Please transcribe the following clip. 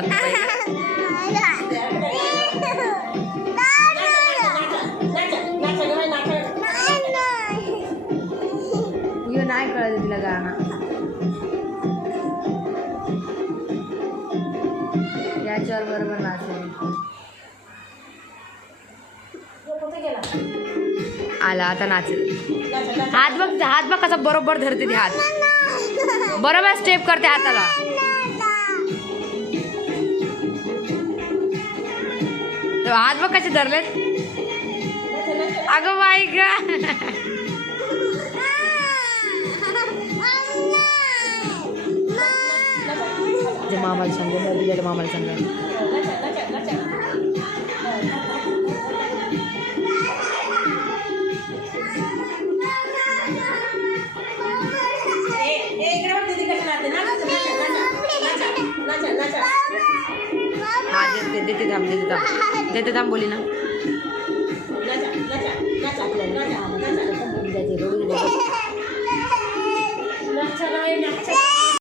नाचणार नाही. यो नाही कळत तिला गाणं. याच्यावर बरोबर नाचेल. आला आता नाचेल. हात बघ कसा बरोबर धरते ती. हात बरोबर स्टेप करते हाताला. हात बघ कसे धरलेत. अगं बाई ग. मामाला सांग, मामाला सांग. हा देते थांब बोली ना.